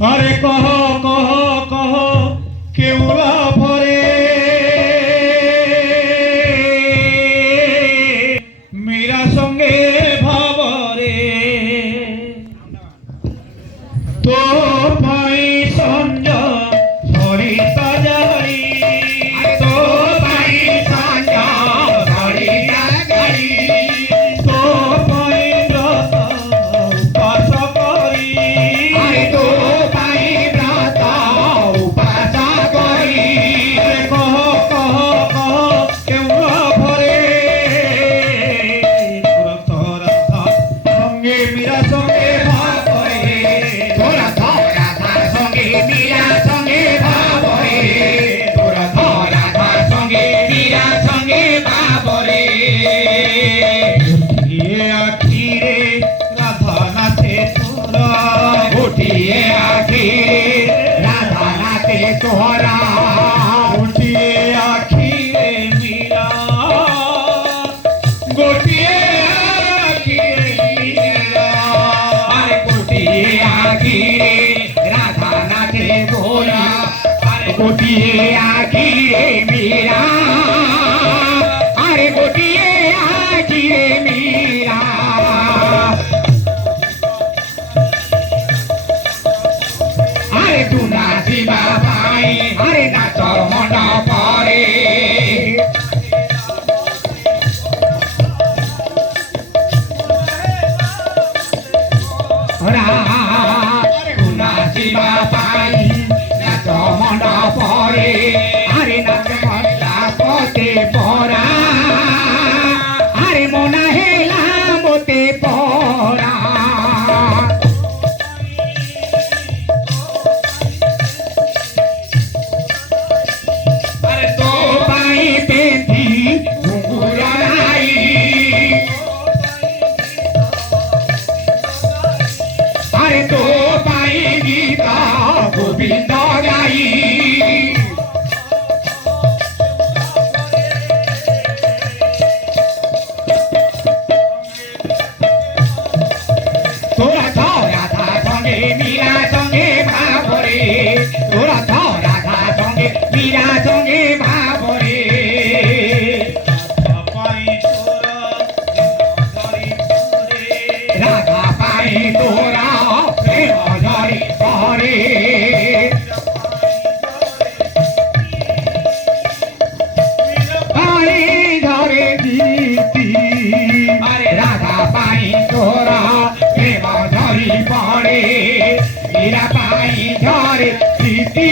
আরে কহ কহ কহ কেউলা ভরে মীরা সঙ্গে ভাবরে তো ভাই সঞ্জ সরিতা যাই তো ভাই সঞ্জ সরিতা যাই তো ভাই ব্রত উপাস করি তো ভাই ব্রত উপাস করি কহ কহ কহ কেউলা ভরে রথ রথ সঙ্গে মীরা সঙ্গে ভাবরে মীরা সঙ্গে ভাবরে তোরা রাধার সঙ্গে মীরা সঙ্গে ভাবরে উঠিয়ে আখিরে রাধা নাচে তোরা উঠিয়ে আখিরে রাধা নাচে তোরা উঠিয়ে আখিরে মীরা গোটিয়ে আখিরে মীরা আরে গোটিয়ে আখিরে রাধা নাচে তোরা গোটিয়ে আখিরে মীরা আরে গোটিয়ে আখিরে মীরা আরে তু নাচিবা ভাই আরে নাচ মন পরে নাচিবা ভাই নাচ মন পরে আরে নাচ মনটা পতে পরা আরে মনা হেলা মতে পরা আরে তো পাই পেন্থি ঘুঙ্গুরা নাই আরে তো পাই গীতা গোবিন্দ গাই তোরা রাধা সঙ্গে মীরা সঙ্গে ভাবরে তোরা রাধা সঙ্গে মীরা সঙ্গে ভাবরে রাধা পাই তোরা প্রেম ঝরি করে পাই ধরে দিতি আরে রাধা পাই তোরা প্রেম ঝরি পড়ে মীরা পাই ঝরে দিতি